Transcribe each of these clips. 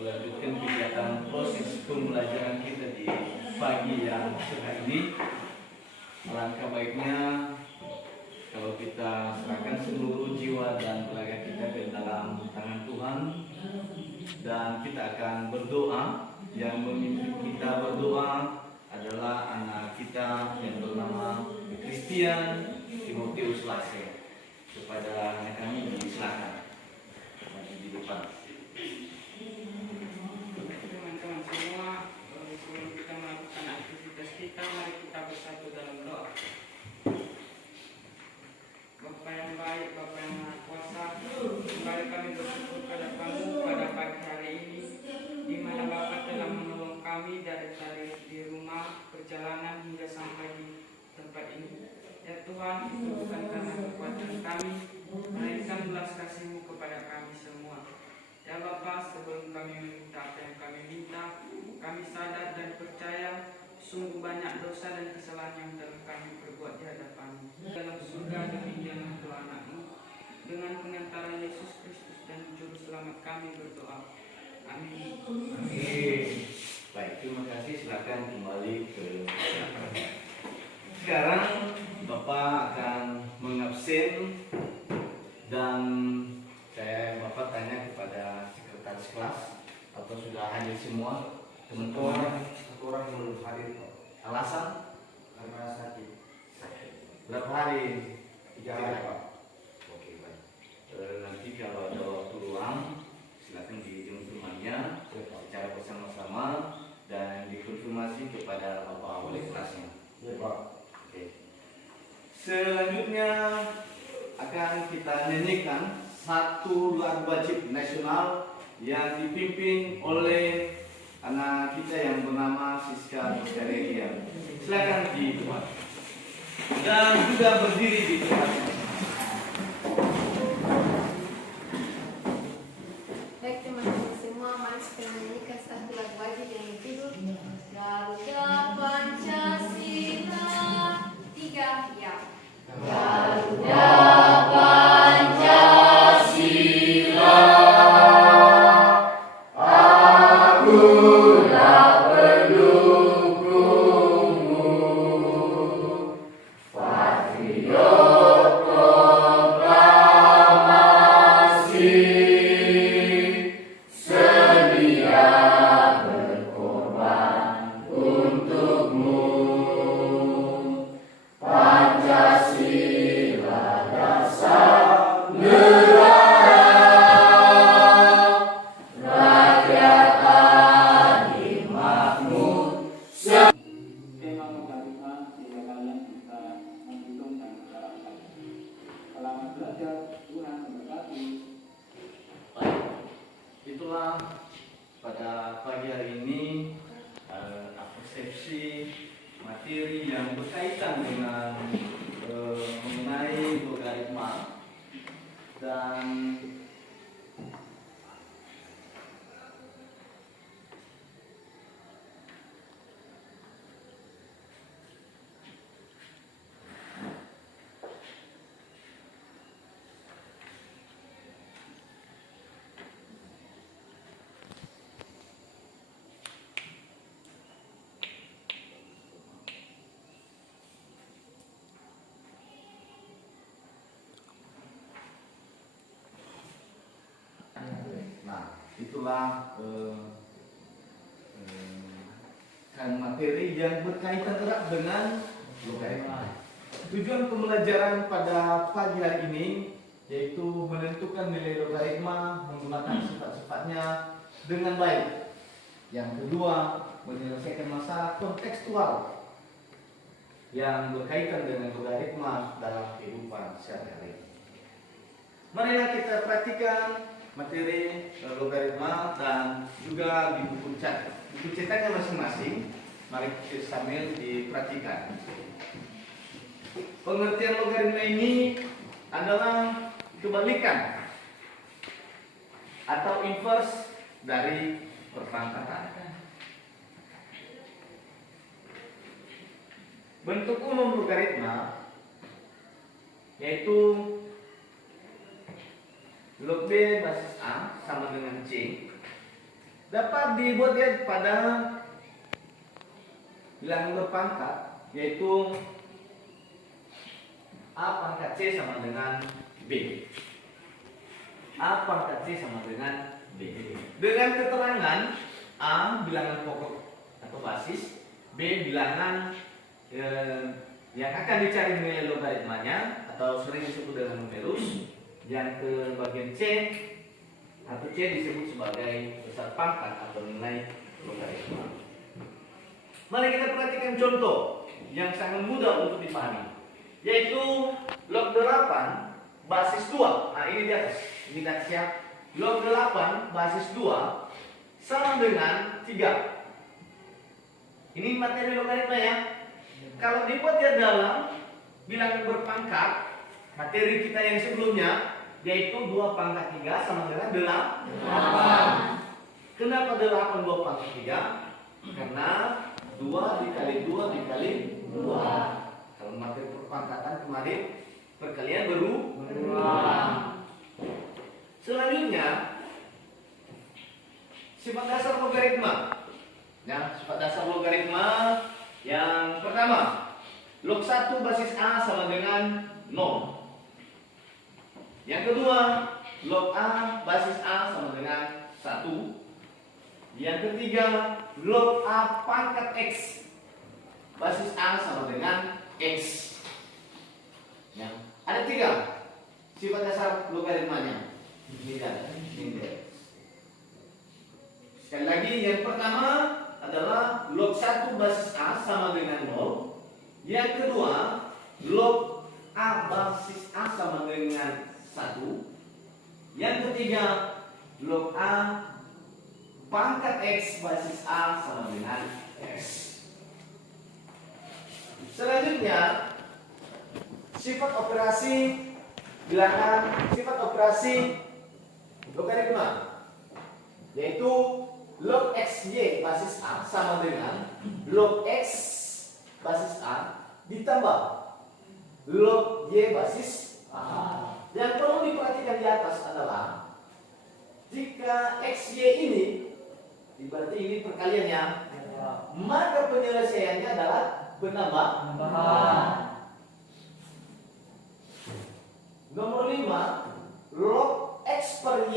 melanjutkan kegiatan proses pembelajaran kita di pagi yang cerah ini. Alangkah baiknya kalau kita serahkan seluruh jiwa dan raga kita ke dalam tangan Tuhan, dan kita akan berdoa. Yang memimpin kita berdoa adalah anak kita yang bernama Christian Timotius Lase. Kepada anak kami disilakan maju di depan. Teman-teman semua, sebelum kita melakukan aktivitas kita, mari kita bersatu dalam doa. Bapa yang baik, Bapa yang Maha Kuasa, kembali kami bersyukur kepadamu pada pagi hari ini, di mana Bapa telah menolong kami dari di rumah perjalanan hingga sampai di tempat ini. Ya Tuhan, itu bukan karena kekuatan kami, melainkan belas kasih-Mu kepada kami semua. Ya Bapa, sebelum kami meminta apa yang kami minta, kami sadar dan percaya sungguh banyak dosa dan kesalahan yang telah kami perbuat di hadapan-Mu. Dalam surga demikianlah doa anak-Mu, dengan pengantaran Yesus Kristus dan Juru Selamat kami berdoa. Amin. Amin. Baik, terima kasih. Silakan kembali ke sekarang. Bapak akan mengabsen dan Bapak tanya kepada sekretaris kelas, atau sudah hadir semua teman-teman? Satu orang belum hadir. Alasan? Karena sakit. Berapa hari? 3 hari, Pak. Oke, baik. Nanti kalau ada waktu luang, silakan dikonfirmasinya secara bersama-sama dan dikonfirmasi kepada Bapak wali kelasnya. Ya, Pak. Oke. Selanjutnya akan kita nyanyikan satu lagu wajib nasional yang dipimpin oleh anak kita yang bernama Siska Rizkarelia. Silakan di depan dan juga berdiri di tempatnya. Baik teman-teman semua, mari kita menyanyikan satu lagu wajib yang berjudul Garuda Pancasila. 3 ya. Garuda Pancasila, akulah pendukungmu, patriot proklamasi, sedia berkorban untukmu. Pancasila dasar negara, rakyat adil makmur. Tema Mukarifah, sehingga kalian bisa menghitung dan menerapkan. Selamat belajar, Tuhan memberkati. Baik, itulah pada pagi hari ini persepsi materi yang berkaitan dengan mengenai logaritma, dan itulah kan materi yang berkaitan erat dengan logaritma. Tujuan pembelajaran pada pagi hari ini yaitu menentukan nilai logaritma menggunakan sifat-sifatnya dengan baik. Yang kedua, menyelesaikan masalah kontekstual yang berkaitan dengan logaritma dalam kehidupan sehari-hari. Marilah kita perhatikan materi logaritma dan juga di buku cetaknya masing-masing. Mari kita sambil diperhatikan. Pengertian logaritma ini adalah kebalikan atau inverse dari perpangkatan. Bentuk umum logaritma yaitu log B basis A sama dengan C dapat dibuat ya pada bilangan berpangkat, yaitu A pangkat C sama dengan B. A pangkat C sama dengan B. Dengan keterangan A bilangan pokok atau basis, B bilangan yang akan dicari nilai logaritmanya atau sering disebut dengan numerus. Yang ke bagian C atau C disebut sebagai besar pangkat atau nilai logaritma. Mari kita perhatikan contoh yang sangat mudah untuk dipahami, yaitu log 8 basis 2. Nah, ini di atas. Ini kan siap. Log 8 basis 2 sama dengan 3. Ini materi logaritma ya. Kalau dibuat ya dalam bilangan berpangkat, materi kita yang sebelumnya yaitu 2 pangkat 3 sama dengan 8. Kenapa 8 2 pangkat 3? Karena 2 dikali 2 dikali 2. Kalau materi perpangkatan kemarin perkalian berulang. Selanjutnya sifat dasar logaritma. Ya, sifat dasar logaritma yang pertama, log 1 basis A sama dengan 0. Yang kedua, log A basis A sama dengan 1. Yang ketiga, log A pangkat X basis A sama dengan X. Ya, ada 3 sifat dasar logaritmanya. Sekali lagi, yang pertama adalah log 1 basis A sama dengan 0. Yang kedua, log A basis A sama dengan 1. Yang ketiga, log A pangkat X basis A sama dengan X. Selanjutnya, sifat operasi bilangan, sifat operasi logaritma, yaitu log XY basis A sama dengan log X basis A ditambah log Y basis A. Yang perlu diperhatikan di atas adalah jika XY ini berarti ini perkaliannya, maka penyelesaiannya adalah penambahan. Nomor 5, log X per Y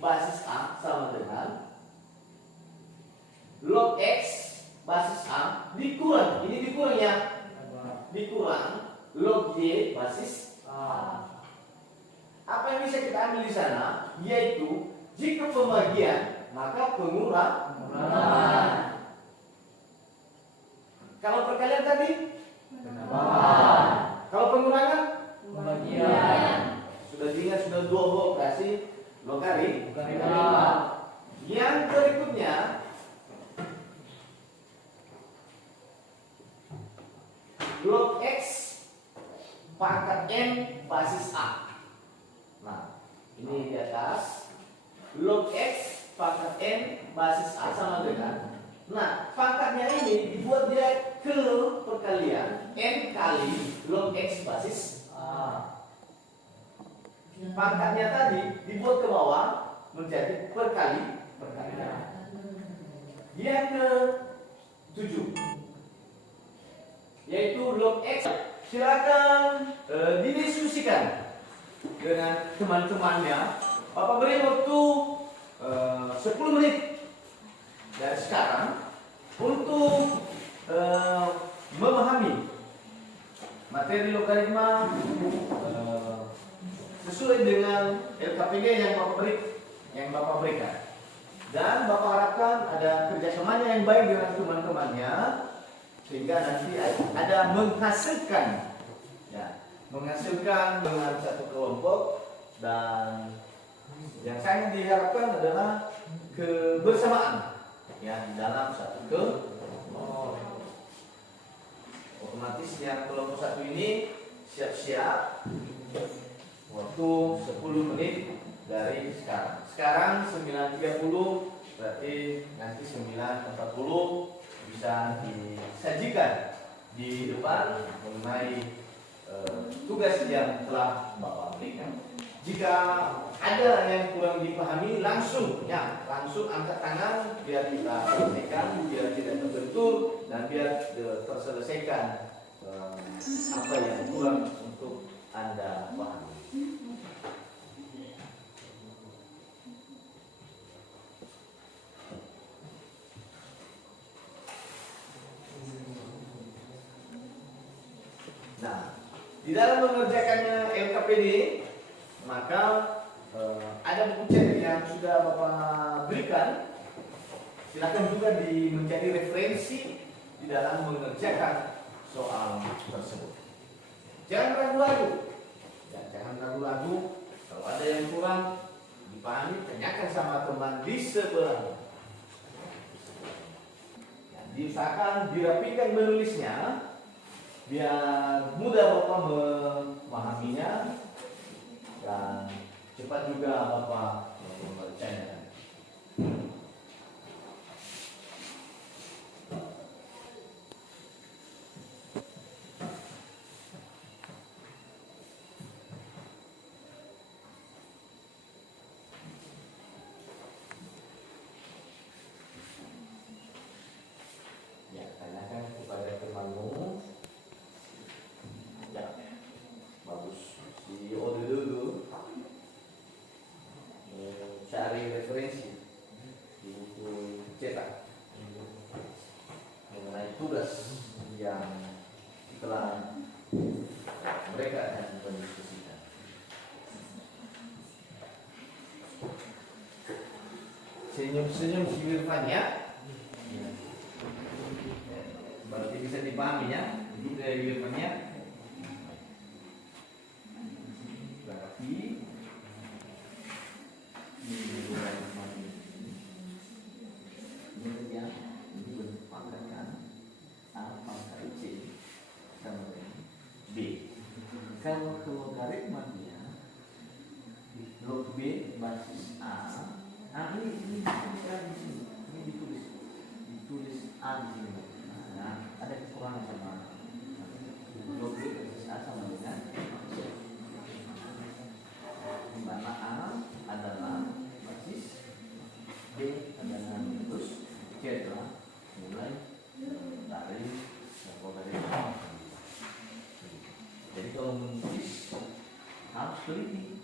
basis A sama dengan log X basis A dikurang, ini dikurang ya, dikurang log Y basis A. Apa yang bisa kita ambil di sana? Yaitu jika pembagian maka pengurangan. Kalau perkalian tadi penambahan. Kalau pengurangan pembagian. Sudah diingat, sudah 2 operasi logaritma. Yang berikutnya log X pangkat N basis A. Nah, ini di atas log X pangkat N basis A sama dengan, nah pangkatnya ini dibuat dia ke perkalian N kali log X basis A. Pangkatnya tadi dibuat ke bawah menjadi perkalian. Yang ke-7 yaitu log X. Silakan didiskusikan dengan teman-temannya. Bapak beri waktu 10 menit dari sekarang untuk memahami materi logaritma sesuai dengan LKPG yang Bapak berikan. Dan Bapak harapkan ada kerjasamanya yang baik dengan teman-temannya sehingga nanti ada menghasilkan, ya, menghasilkan dengan satu kelompok. Dan yang sangat diharapkan adalah kebersamaan, ya, di dalam satu kelompok. Otomatis yang kelompok satu ini siap-siap waktu 10 menit dari sekarang. Sekarang 9.30, berarti nanti 9.40 bisa disajikan di depan mengenai tugas yang telah Bapak berikan. Jika ada yang kurang dipahami, langsung angkat tangan biar kita selesaikan, biar tidak terbentur dan biar terselesaikan apa yang kurang untuk Anda pahami. Nah, di dalam mengerjakannya LKPD, maka ada buku cetak yang sudah Bapak berikan. Silakan juga menjadi referensi di dalam mengerjakan soal tersebut. Jangan ragu-ragu. Jangan ragu-ragu. Kalau ada yang kurang dipahami, tanyakan sama teman di sebelah. Diusahakan dirapikan menulisnya biar mudah Bapak memahaminya dan cepat juga Bapak membacanya. Ya, tanyakan kepada temanmu. Ya, bagus. Si Ode dulu cari referensi di buku cetak mengenai tugas yang telah mereka akan mendiskusikan. Senyum-senyum si Wirfan ya. Berarti bisa dipahami ya. Ini dari Wirfannya. Berarti ini yang dipangkatkan A pangkat C sama dengan B. Kalau ke logaritmanya log B basis A. Nah ini ditulis A di sini. Nah, ada kekurangan sama log B basis A sama dengan C. Di mana A adalah basis, B adalah terus, C adalah mulai dari logaritma. Jadi kalau menulis harus teliti,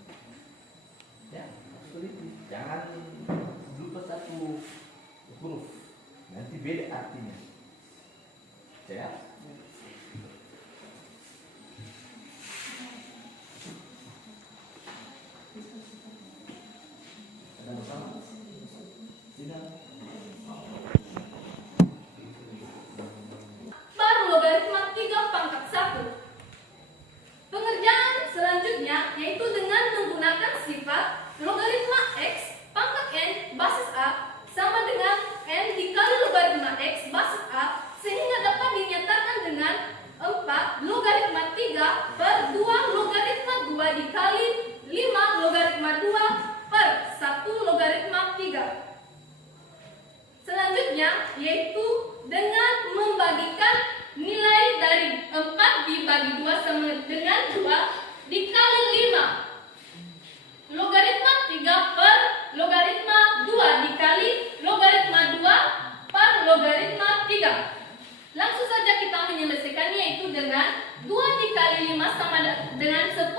ya harus teliti. Jangan lupa satu huruf, nanti beda artinya. Ya. Ada bersama? Tidak. Baru logaritma 3 pangkat 1. Pengerjaan selanjutnya yaitu dengan menggunakan sifat logaritma X pangkat N basis A sama dengan N dikali logaritma X basis A sehingga dapat dinyatakan dengan 4 logaritma 3 per 2 logaritma 2 dikali 5 logaritma 2 per 1 logaritma 3. Selanjutnya yaitu dengan membagikan nilai dari 4 dibagi 2 sama dengan 2 dikali 5 logaritma 3 per logaritma 2 dikali logaritma 2 per logaritma 3. Langsung saja kita menyelesaikannya yaitu dengan 2 dikali 5 sama dengan 10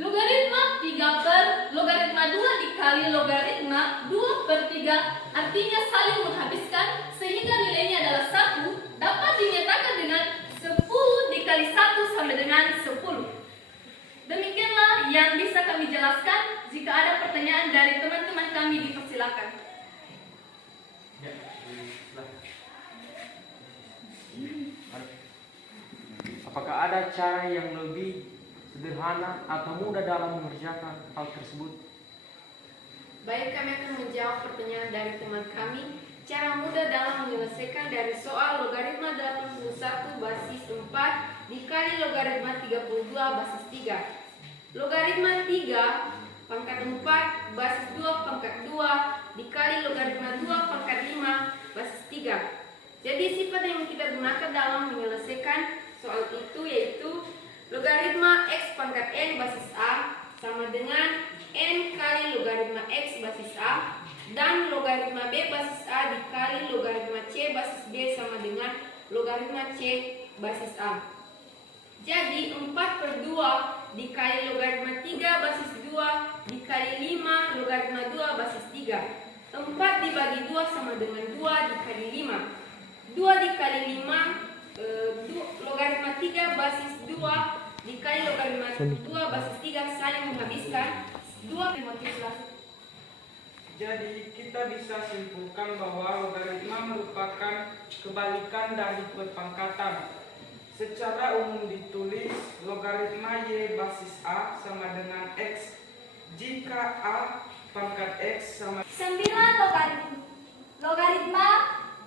logaritma 3 per logaritma 2 dikali logaritma 2 per 3 artinya saling menghabiskan sehingga nilainya adalah 1 dapat dinyatakan dengan 10 dikali 1 sama dengan 10. Demikianlah yang bisa kami jelaskan. Jika ada pertanyaan dari teman-teman kami dipersilakan. Ya, Apakah ada cara yang lebih sederhana atau mudah dalam mengerjakan hal tersebut? Baik, kami akan menjawab pertanyaan dari teman kami. Cara mudah dalam menyelesaikan dari soal logaritma 81 basis 4 dikali logaritma 32 basis 3. Logaritma 3 pangkat 4 basis 2 pangkat 2 dikali logaritma 2 pangkat 5 basis 3. Jadi sifat yang kita gunakan dalam menyelesaikan soal itu yaitu logaritma X pangkat N basis A sama dengan N kali logaritma X basis A, dan logaritma B basis A dikali logaritma C basis B sama dengan logaritma C basis A. Jadi 4/2 dikali logaritma 3 basis 2 dikali 5 logaritma 2 basis 3. 4 dibagi 2 sama dengan 2 dikali 5. 2 dikali 5 logaritma 3 basis 2 dikali logaritma 2 basis 3 saling menghabiskan 2 multiplikasi. Jadi kita bisa simpulkan bahwa logaritma merupakan kebalikan dari perpangkatan. Secara umum ditulis logaritma Y basis A sama dengan X jika A pangkat X sama 9 logaritma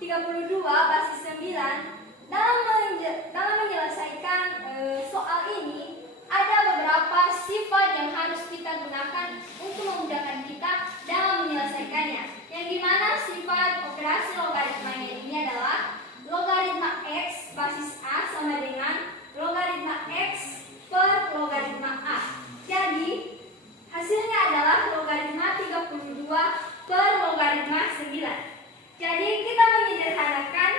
32 basis 9. Dalam menyelesaikan soal ini ada beberapa sifat yang harus kita gunakan untuk memudahkan kita dalam menyelesaikannya. Yang dimana sifat operasi logaritmanya ini adalah logaritma X basis A sama dengan logaritma X per logaritma A. Jadi hasilnya adalah logaritma 32 per logaritma 9. Jadi kita menyederhanakan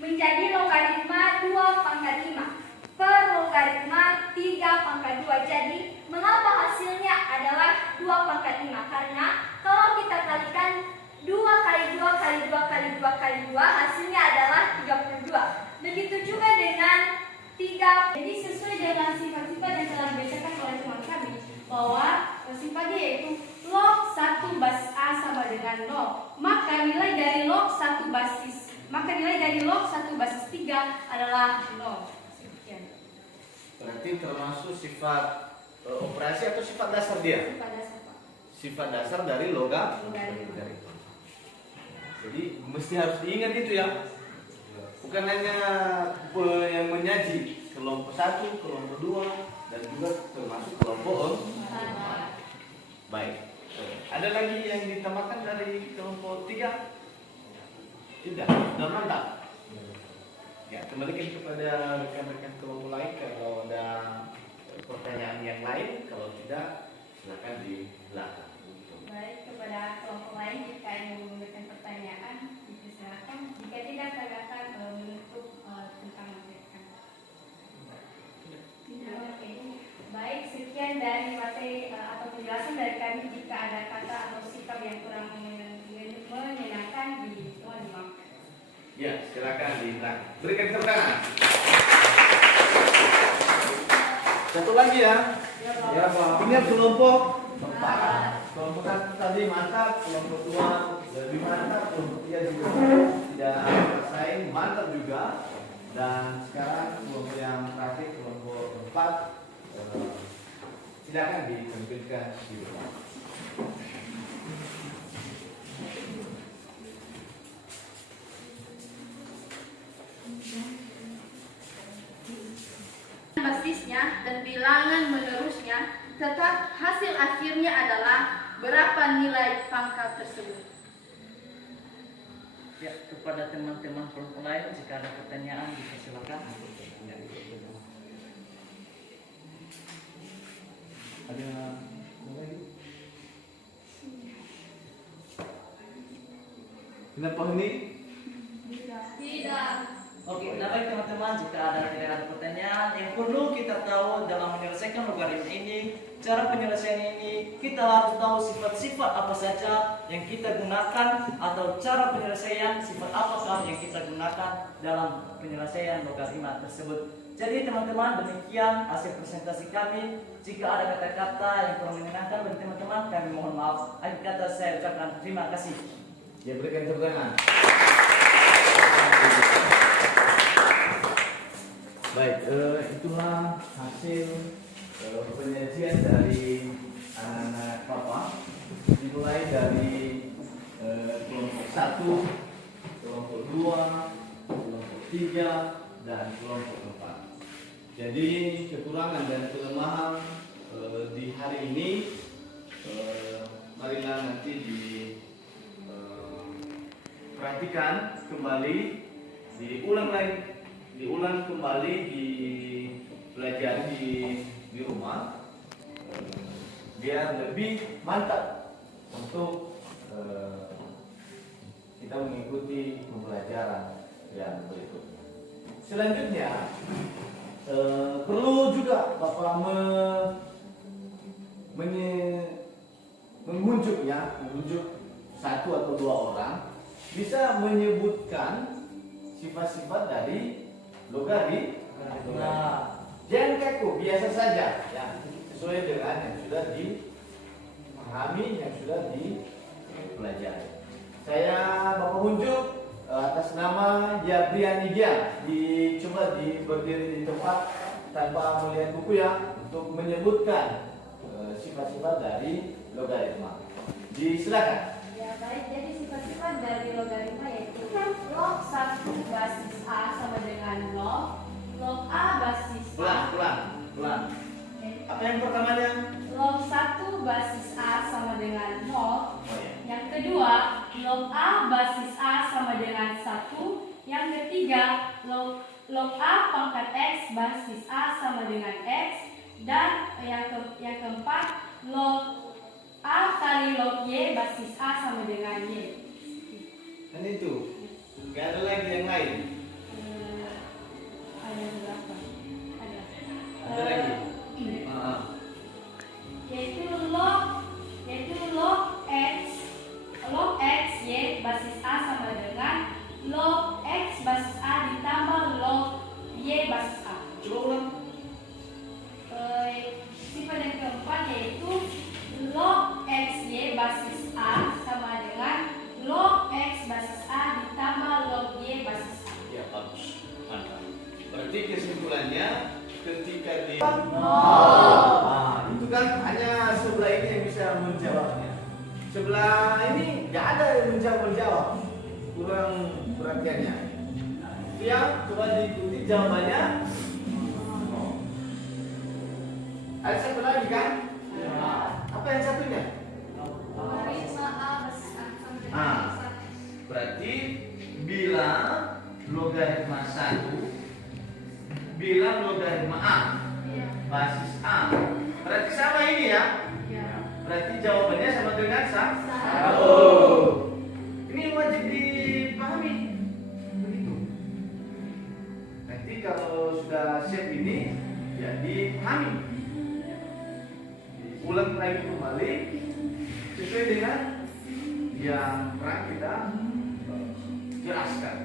menjadi logaritma 2 pangkat 5 per logaritma 3 pangkat 2. Jadi mengapa hasilnya adalah 2 pangkat 5? Karena kalau kita kalikan 2 kali 2 kali 2 kali 2 kali 2 hasilnya adalah 32. Begitu juga dengan 3. Jadi sesuai dengan sifat-sifat yang telah dibacakan oleh teman kami, bahwa sifatnya yaitu log 1 basis A sama dengan 0. Maka nilai dari log 1 basis 3 adalah 0. Sekian. Berarti termasuk sifat operasi atau sifat dasar dia? Sifat dasar, Pak. Sifat dasar dari logaritma. Jadi mesti harus diingat itu ya. Bukan hanya yang menyaji kelompok 1, kelompok 2 dan juga termasuk kelompok 4. Baik. Ada lagi yang ditambahkan dari kelompok 3? Tidak, sudah mantap. Ya, kembalikan kepada rekan-rekan kelompok lain kalau ada pertanyaan yang lain. Kalau tidak, silakan di belakang. Baik, kepada kelompok lain jika ingin memberikan pertanyaan, dipersilakan. Jika tidak, saya akan menutup tentang materi kami. Oke. Baik, sekian dari materi atau penjelasan dari kami. Jika ada kata atau sikap yang kurang menyenangkan, mohon dimaafkan. Ya, silakan di belakang. Berikan tepuk tangan. Satu lagi ya. Ya, Pak. Ini kelompok 4. Kelompok 1 tadi mantap, kelompok 2 lebih mantap, kelompok 3 juga tidak bersaing, mantap juga. Dan sekarang kelompok yang terakhir, kelompok 4, silakan ditampilkan di belakang. Basisnya dan bilangan menerusnya, tetap hasil akhirnya adalah berapa nilai pangkal tersebut. Ya, kepada teman-teman kelompok lain jika ada pertanyaan dipersilakan. Ada lagi? Kenapa ini? Tidak. Oke, nah baik teman-teman, jika tidak ada pertanyaan yang perlu kita tahu dalam menyelesaikan logaritma ini, cara penyelesaian ini, kita harus tahu sifat-sifat apa saja yang kita gunakan atau cara penyelesaian sifat apakah yang kita gunakan dalam penyelesaian logaritma tersebut. Jadi teman-teman, demikian hasil presentasi kami. Jika ada kata-kata yang kurang menyenangkan bagi teman-teman, kami mohon maaf. Akhir kata saya ucapkan terima kasih. Ya, berikan tepuk tangan. Baik, itulah hasil penyajian dari anak-anak Papa. Dimulai dari kelompok 1, kelompok 2, kelompok 3, dan kelompok 4. Jadi kekurangan dan kelemahan di hari ini, marilah nanti diperhatikan kembali, diulang kembali, dipelajari di rumah. biar lebih mantap untuk kita mengikuti pembelajaran yang berikutnya. Selanjutnya perlu juga Bapak mengunjuk satu atau dua orang bisa menyebutkan sifat-sifat dari logaritma. Jangan kaku, biasa saja ya, sesuai dengan yang sudah dipahami, yang sudah dipelajari. Saya Bapak unjuk atas nama Yabriani Gian, coba berdiri di tempat tanpa melihat buku ya, untuk menyebutkan sifat-sifat dari logaritma. Silakan. Ya baik, jadi sifat-sifat dari logaritma yaitu log 1 basis A sama dengan log A basis A. Pelan. Apa yang pertamanya? Log 1 basis A sama dengan 0. Oh, ya. Yang kedua, log A basis A sama dengan 1. Yang ketiga, log A pangkat X basis A sama dengan X. Dan yang keempat, log A kali log Y basis A sama dengan Y. Dan itu, nggak ada lagi yang lain. Ada berapa? Ada lagi. Yaitu log X Y basis A sama dengan log X basis A ditambah log Y basis A. Coba ulang. Sifat yang keempat yaitu log X Y basis A sama dengan log X basis A ditambah log Y basis A. Ya, bagus. Mantap. Berarti kesimpulannya ketika di itu kan hanya sebelah ini yang bisa menjawabnya. Sebelah ini nggak ada yang menjawab. Kurang perhatiannya. Ya, coba diikuti jawabannya. Ada satu lagi kan? Apa yang satunya? Logaritma A basis A sama dengan Berarti bila logaritma 1 bila logaritma A basis A, berarti sama ini ya? Berarti jawabannya sama dengan 1. Ini wajib dipahami. Begitu. Nanti kalau sudah siap ini ya dipahami. Ulang lagi kembali sesuai dengan yang pernah kita jelaskan.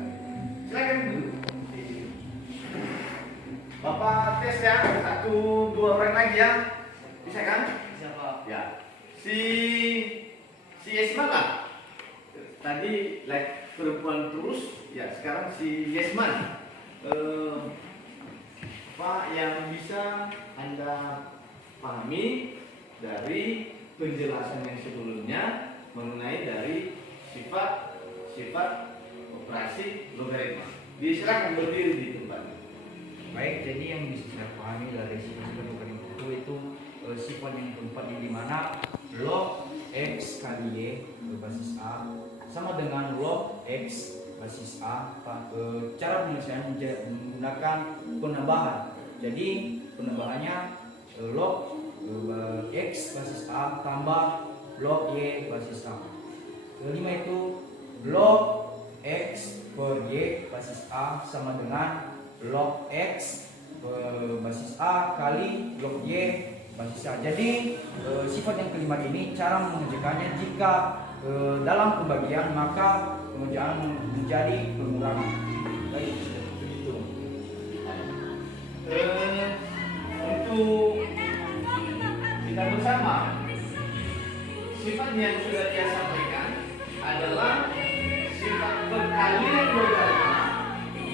Silakan dulu. Bapak tes ya, 1, 2 orang lagi ya. Bisa kan? Siapa? Ya. Si Yesman lah. Tadi like perempuan terus, ya sekarang si Yesman. Pak yang bisa Anda pahami dari penjelasan yang sebelumnya mengenai dari sifat operasi logaritma. Silakan berdiri di tempat. Baik, jadi yang bisa saya pahami dari sifat logaritma itu sifat yang keempat di mana log X kali Y basis A sama dengan log X basis A. Cara penyelesaian menggunakan penambahan. Jadi penambahannya log X basis A tambah log Y basis A. Kelima itu log X per Y basis A sama dengan log X basis A kali log Y basis A. Jadi sifat yang kelima ini cara mengerjakannya jika dalam pembagian maka pengerjaan menjadi pengurangan. Baik, begitu. Untuk kita bersama, sifat yang sudah dia sampaikan adalah sifat perkalian logaritma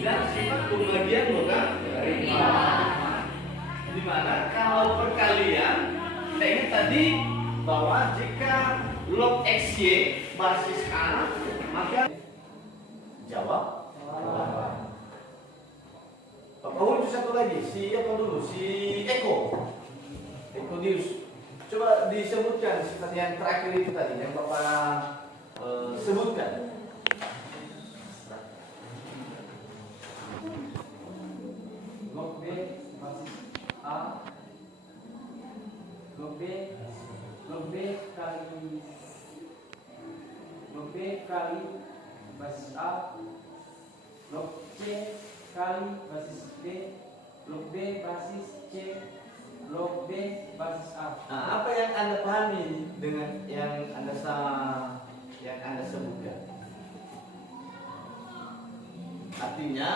dan sifat pembagian logaritma. Di mana kalau perkalian, kita ingat tadi bahwa jika log XY basis A, maka jawab. Bapak Hul satu lagi, siapa dulu? Si Eko Dius. Coba disebutkan sifat yang terakhir itu tadi yang Bapak sebutkan. Log B basis A, log B kali log B kali basis A, log C kali basis B, log B basis C, log B basis A. Nah, apa yang Anda pahami dengan yang Anda sebutkan? Artinya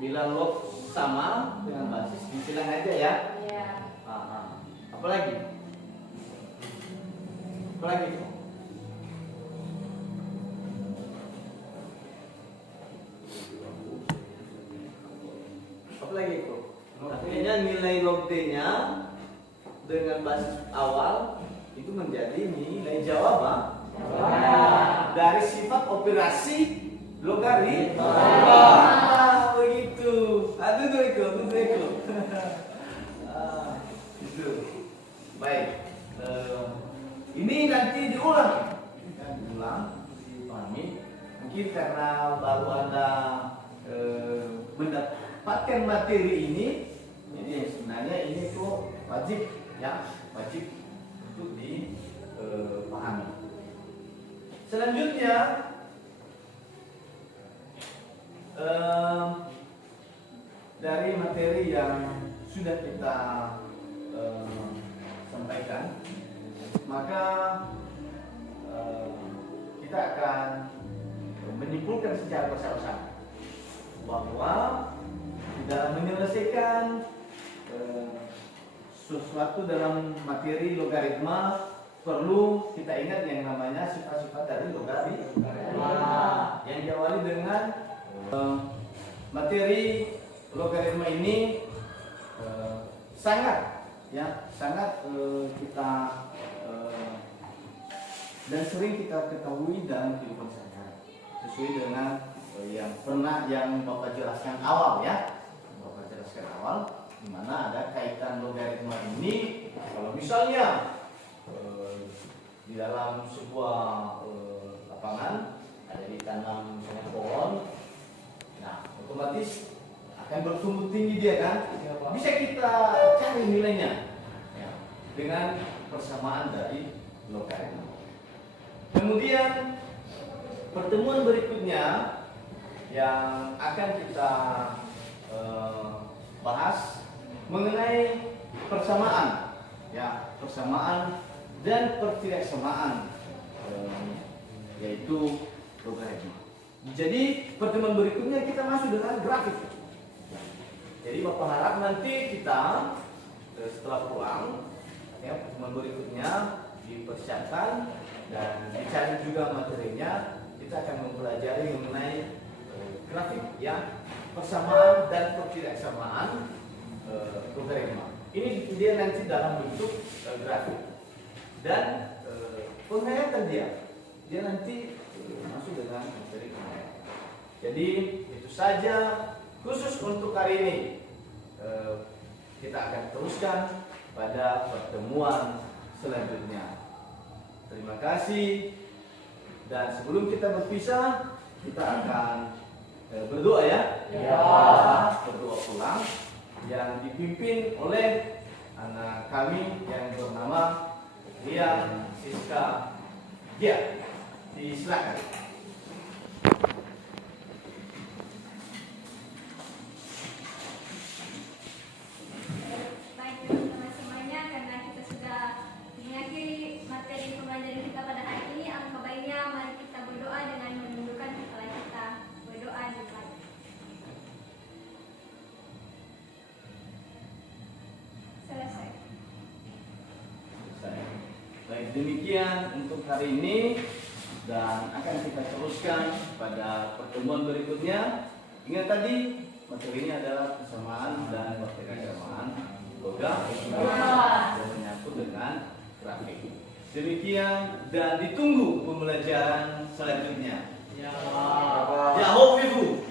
bila log sama dengan basis disilang aja ya. Ya. Apa lagi? Apa lagi? Apa lagi kok? Artinya nilai log D-nya dengan basis awal itu menjadi nilai jawaban dari sifat operasi logaritma. Begitu. Itu. Itu. Baik. Ini nanti diulang, dipahami. Mungkin karena baru Anda mendapatkan materi ini, jadi sebenarnya ini tuh wajib untuk dipahami. Selanjutnya dari materi yang sudah kita sampaikan, maka kita akan menyimpulkan secara bersama-sama bahwa di dalam menyelesaikan sesuatu dalam materi logaritma perlu kita ingat yang namanya sifat-sifat dari logaritma yang diawali dengan materi logaritma ini sangat kita dan sering kita ketahui dalam kehidupan sehari-hari sesuai dengan yang Bapak jelaskan awal ya. Bapak jelaskan awal di mana ada kaitan logaritma ini. Kalau misalnya di dalam sebuah lapangan ada ditanam misalnya pohon, nah otomatis akan bertumbuh tinggi dia kan. Bisa kita cari nilainya ya, dengan persamaan dari logaritma. Kemudian pertemuan berikutnya yang akan kita bahas mengenai persamaan dan pertidaksamaan yaitu logaritma. Jadi pertemuan berikutnya kita masuk dengan grafik. Jadi Bapak harap nanti kita setelah pulang ya, pertemuan berikutnya dipersiapkan dan dicari juga materinya. Kita akan mempelajari mengenai grafik ya, persamaan dan pertidaksamaan logaritma. Ini dia nanti dalam bentuk grafik dan penghayatan dia nanti masuk dengan materi penghayatan. Jadi itu saja khusus untuk hari ini. Kita akan teruskan pada pertemuan selanjutnya. Terima kasih. Dan sebelum kita berpisah, kita akan berdoa ya. Berdoa pulang yang dipimpin oleh anak kami yang bernama Ria Siska Gia. Silakan. Baik teman-teman semuanya, karena kita sudah mengakhiri materi pembelajaran kita pada hari ini, alangkah baiknya mari kita berdoa dengan menundukkan kepala kita. Berdoa dimulai. Selesai. Baik, demikian untuk hari ini dan akan kita teruskan pada pertemuan berikutnya. Ingat tadi materinya adalah persamaan dan pertidaksamaan logaritma yang menyangkut dengan grafik. Demikian dan ditunggu pembelajaran selanjutnya. Ya, Hofifu.